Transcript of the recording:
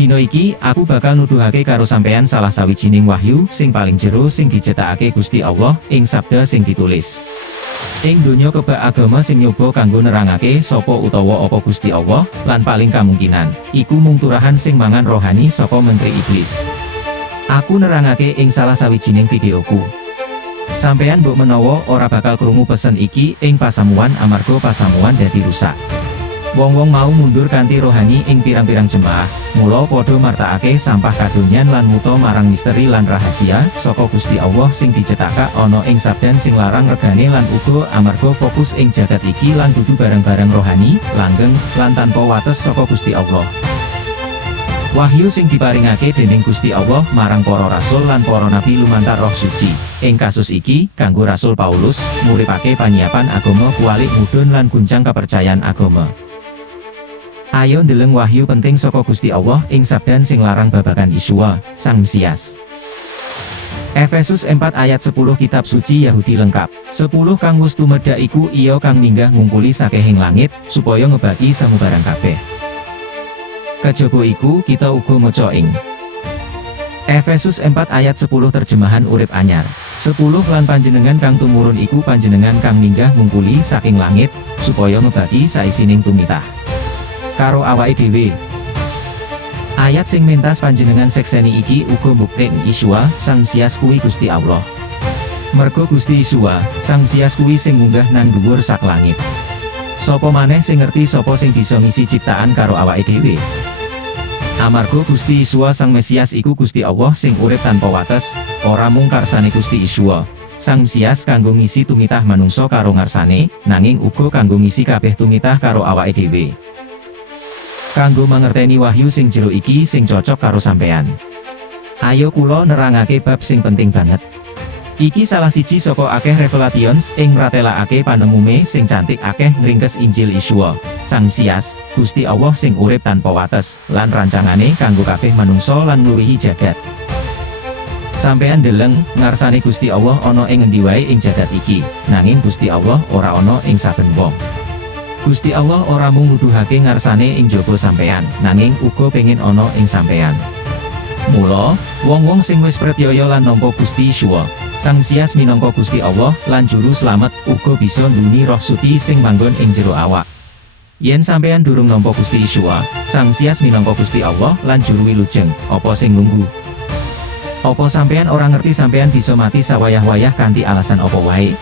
Dino iki, aku bakal nuduhake karo sampeyan salah sawijining wahyu sing paling jero sing dicetakake Gusti Allah ing sabda sing ditulis. Ing donya kebak agama sing nyoba kanggo nerangake sapa utawa apa Gusti Allah, lan paling kamungkinan, iku mung turahan sing mangan rohani saka menteri iblis. Aku nerangake ing salah sawijining videoku. Sampeyan mbok menawa ora bakal krungu pesen iki ing pasamuan amarga pasamuan dadi rusak. Wong-wong mau mundur kanthi rohani ing pirang-pirang jemaah, mula padha martakake sampah kadonyan lan muta marang misteri lan rahasia saka Gusti Allah sing dicetakak ana ing sabdan sing larang regane lan uga amarga fokus ing jagat iki lan dudu barang-barang rohani, langgeng, lan tanpa wates saka Gusti Allah. Wahyu sing diparingake dening Gusti Allah marang para rasul lan para nabi lumantar roh suci. Ing kasus iki, kanggo Rasul Paulus, muripake panyiapan agama kualik mudhun lan guncang kepercayaan agama. Ayo ndeleng wahyu penting saka Gusti Allah ing sabdan sing larang babagan Isua, Sang Mesias. Efesus 4 ayat 10 kitab suci Yahudi lengkap. 10 kang wus tumedha iku iya kang minggah ngungkuli sakehing langit supaya ngebagi samubarang kabeh. Kejaba iku kita uga maca ing Efesus 4 ayat 10 terjemahan urip anyar. 10 lan panjenengan kang tumurun iku panjenengan kang minggah ngungkuli saking langit supaya ngebagi saisining tumitah karo awake dhewe. Ayat sing mentas panjenengan sekseni iki uga mbukten Isua, Sang Sias kuwi Gusti Allah. Mergo Gusti Isua, Sang Sias kuwi sing munggah nang dhuwur sak langit. Sopo maneh sing ngerti sopo sing bisa ngisi ciptaan karo awake dhewe? Amarga Gusti Isua Sang Mesias iku Gusti Allah sing urip tanpa wates, ora mung karsane Gusti Isua. Sang Mesias kanggo ngisi tumitah manungsa karo ngarsane, nanging uga kanggo ngisi kabeh tumitah karo awake dhewe. Kanggo mangerteni wahyu sing jero iki sing cocok karo sampean. Ayo kula nerangake bab sing penting banget. Iki salah siji saka akeh revelations ing ratelakake panemume sing cantik akeh ngringkes Injil Isua, Sang Sias, Gusti Allah sing urip tanpa wates, lan rancangane kanggo kabeh manungsa lan ngluwihi jagat. Sampean deleng, ngarsane Gusti Allah ana ing ngendi wae ing jagat iki, nanging Gusti Allah ora ana ing saben wong. Gusti Allah ora mung nuduhake ngarsane ing jaba sampean, nanging uga pengin ana ing sampean. Mula, wong-wong sing wis pretyaya lan nampa Gusti Yeshua, Sang Sias minangka Gusti Allah lan juru slamet uga bisa nduni roh suci sing manggon ing jero awak. Yen sampean durung nampa Gusti Yeshua, Sang Sias minangka Gusti Allah lan juru wilujeng, apa sing nunggu? Apa sampean ora ngerti sampean bisa mati sawayah-wayah kanthi alasan apa wae?